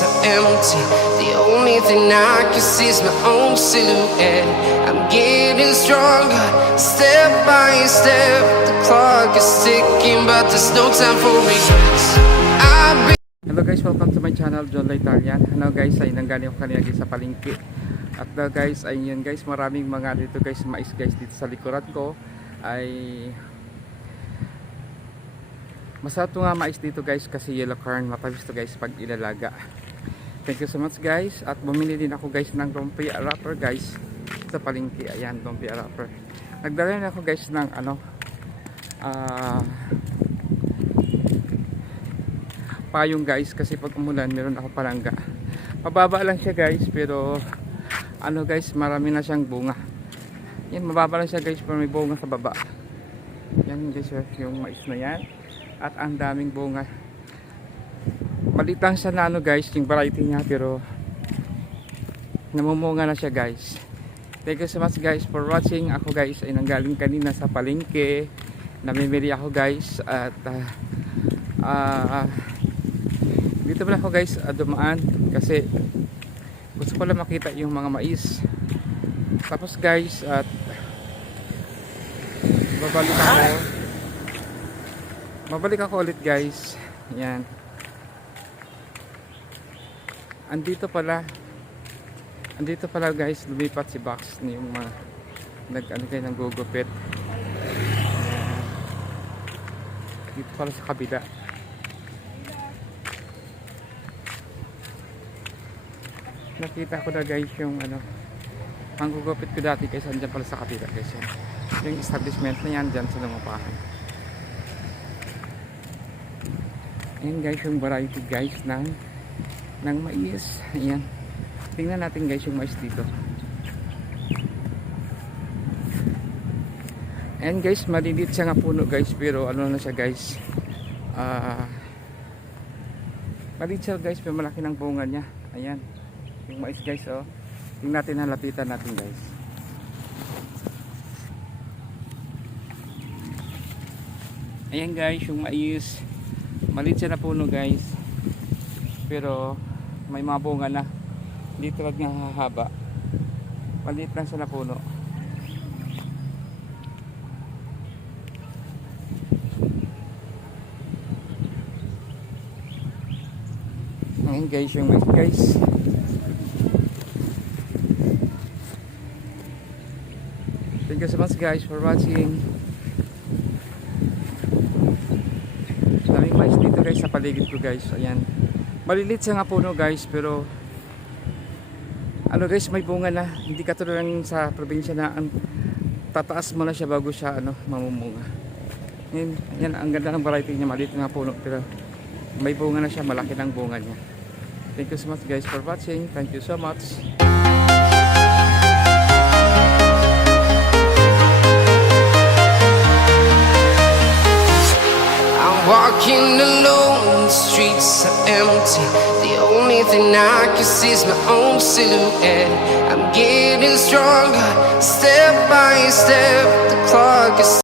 streets are empty. The only thing I can see is my own silhouette. I'm getting stronger, step by step. The clock is ticking, but there's no time for regrets. Hello guys, welcome to my channel, John Italian. Hello guys, ay nanggaling ako kanina sa palengke. At guys, ay yun guys, maraming mga dito guys, mais guys dito sa likuran ko. Ay masarap nga mais dito guys kasi yellow corn, matamis to guys pag ilalaga. Thank you so much guys. At bumili din ako guys ng lumpia wrapper guys sa palengke. Ayan, lumpia wrapper. Nagdala rin ako guys ng payong guys kasi pag umulan meron ako palangga. Mababa lang siya guys pero guys, marami na siyang bunga. Yan, mababa lang siya guys pero may bunga sa baba. Yan guys, yung mais na yan. At ang daming bunga. Maliit lang siya na guys, yung variety niya, pero namumunga na siya guys. Thank you so much guys for watching. Ako guys ay nanggaling kanina sa palengke. Namimili ako guys. At dito pala ako guys dumaan kasi gusto ko lang makita yung mga mais. Tapos guys, at babalik ako ulit guys. Yan, andito pala guys, lumipat si Box ni yung mga kayo ng gugupit dito pala sa kabila. Nakita ko na guys yung ang gugupit ko dati guys, andyan pala sa kabila guys. Yung establishment na yan dyan sa Lumapahan. Ayan guys, yung variety guys ng mais. Ayan, tingnan natin guys yung mais dito. Ayan guys, maliliit siya nga puno guys pero ano na siya guys, maliit siya guys pero malaki ng bunga niya. Ayan yung mais guys, tingnan natin, halapitan natin guys. Ayan guys, yung mais maliit siya na puno guys pero may mga bunga na. Hindi tulad nga hahaba, maliit lang siya na puno. Ayan guys yung mais guys. Thank you so much guys for watching. Daming mais dito guys sa paligid ko guys. Ayan, malilit siya nga puno guys pero guys, may bunga na. Hindi katulad lang sa probinsya na tataas mo na siya bago siya mamumunga. Yan ang ganda ng variety niya, maliit nga puno pero may bunga na siya, malaki ng bunga niya. Thank you so much guys for watching. Thank you so much. Walking alone, the streets are empty. The only thing I can see is my own silhouette. I'm getting stronger, step by step. The clock is